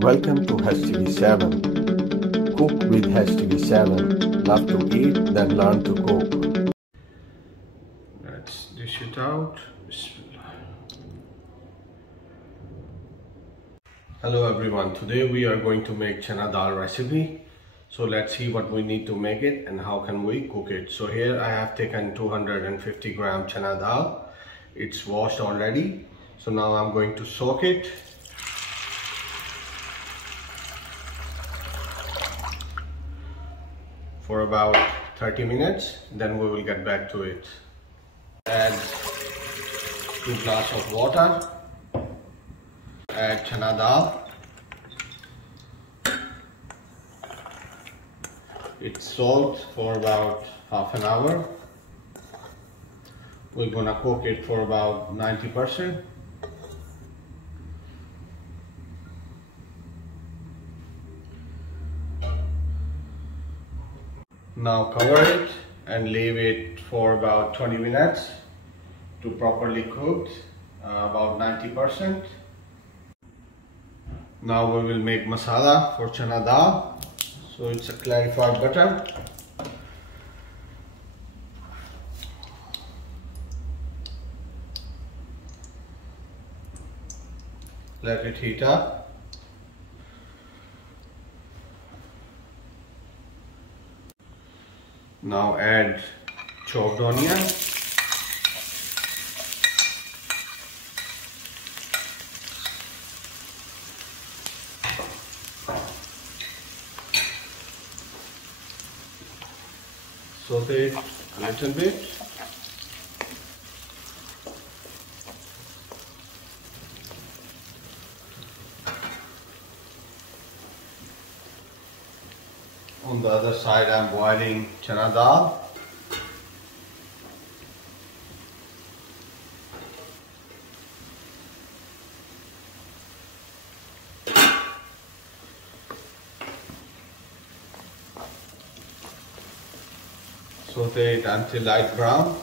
Welcome to HTV7. Cook with HTV7. Love to eat, then learn to cook. Let's dish it out. Bismillah. Hello everyone. Today we are going to make Channa Dal recipe. So let's see what we need to make it and how can we cook it. So here I have taken 250 gram Channa Dal. It's washed already. So now I'm going to soak it. For about 30 minutes, then we will get back to it. Add 2 glasses of water. Add Channa Dal. It's soaked for about half an hour. We're gonna cook it for about 90%. Now cover it and leave it for about 20 minutes to properly cook, about 90%. Now we will make masala for Channa Dal. So it's a clarified butter. Let it heat up. Now add chopped onion. Saute it a little bit. On the other side, I'm boiling Channa Dal. Saute it until light brown.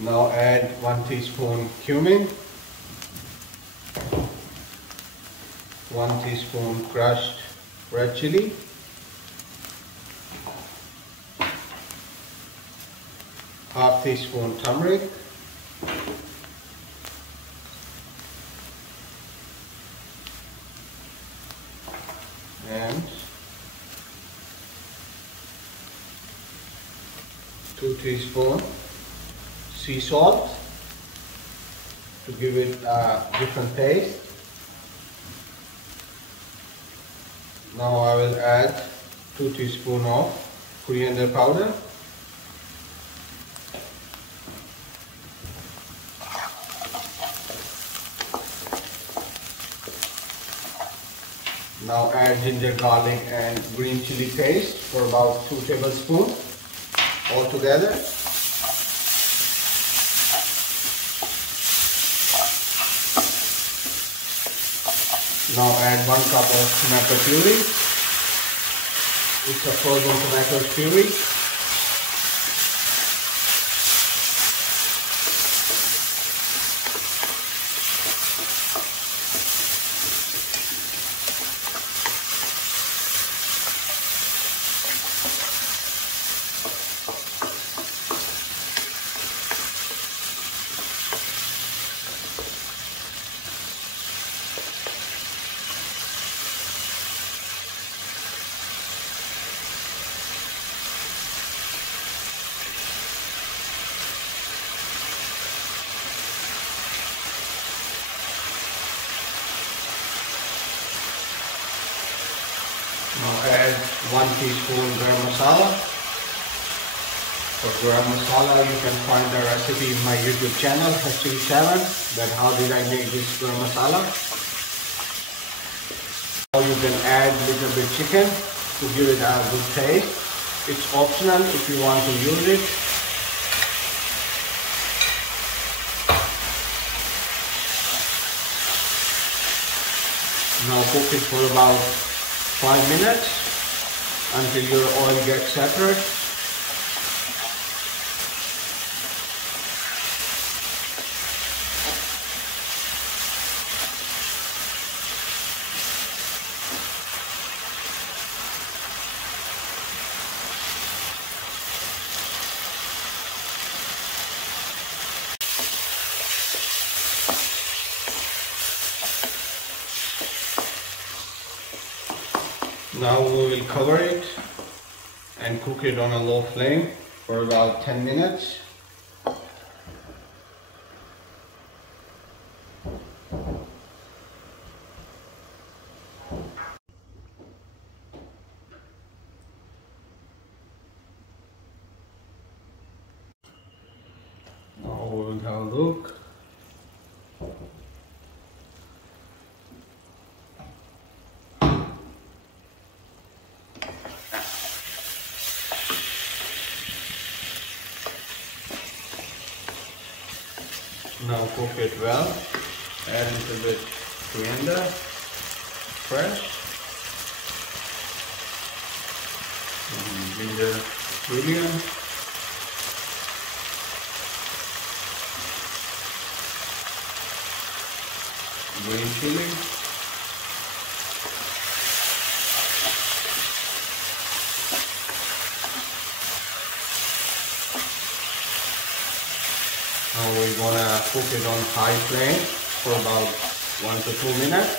Now add 1 teaspoon cumin, 1 teaspoon crushed red chili, half teaspoon turmeric, and 2 teaspoons sea salt to give it a different taste. Now I will add 2 teaspoons of coriander powder. Now add ginger, garlic and green chili paste for about 2 tablespoons all together. Now add 1 cup of tomato puree. It's a frozen tomato puree. 1 teaspoon garam masala. For garam masala, you can find the recipe in my YouTube channel, Hearty7, that how did I make this garam masala. Now you can add little bit chicken to give it a good taste. It's optional if you want to use it. Now cook it for about 5 minutes until your oil gets separate. Now we will cover it and cook it on a low flame for about 10 minutes. Now we will have a look. Now cook it well, add a little bit coriander, fresh, ginger, julienne, green chili, now we're gonna cook it on high flame for about 1 to 2 minutes.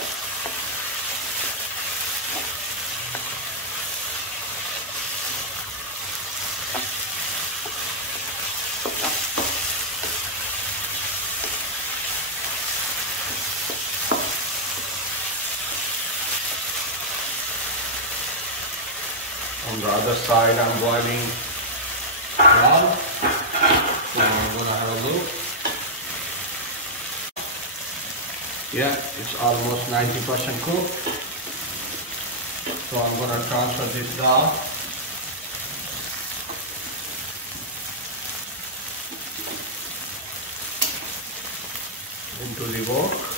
On the other side, I'm boiling dal. Now I'm gonna have a look. Yeah, it's almost 90% cooked. So I'm gonna transfer this dal into the wok.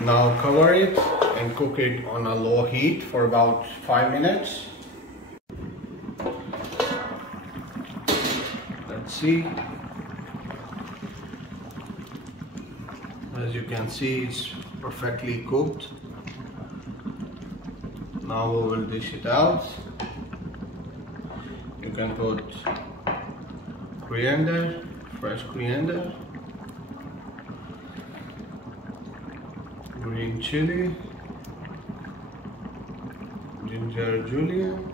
Now cover it and cook it on a low heat for about 5 minutes. Let's see. As you can see, it's perfectly cooked. Now we will dish it out. You can put coriander, fresh coriander, green chili, ginger julienne,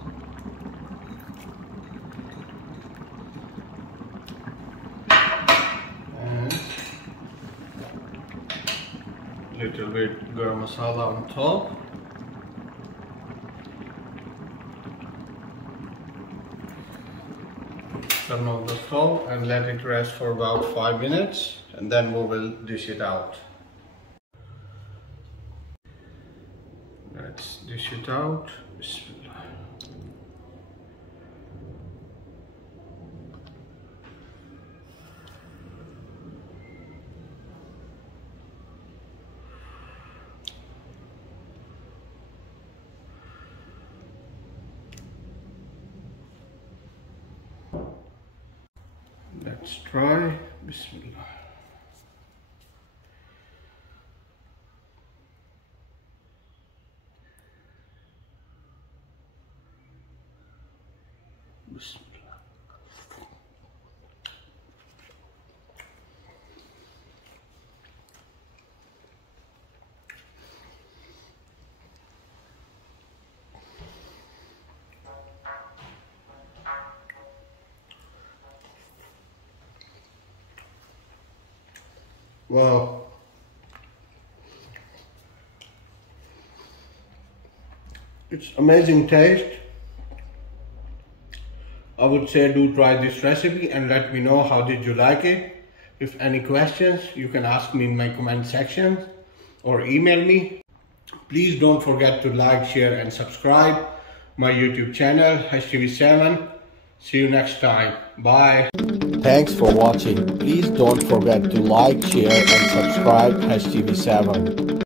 and little bit garam masala on top. Turn off the stove and let it rest for about 5 minutes, and then we will dish it out. Let's dish it out. Bismillah. Let's try. Bismillah. Wow. It's amazing taste. I would say do try this recipe and let me know how did you like it. If any questions, you can ask me in my comment section or email me. Please don't forget to like, share and subscribe my YouTube channel HTV7. See you next time. Bye. Thanks for watching. Please don't forget to like, share and subscribe HTV7.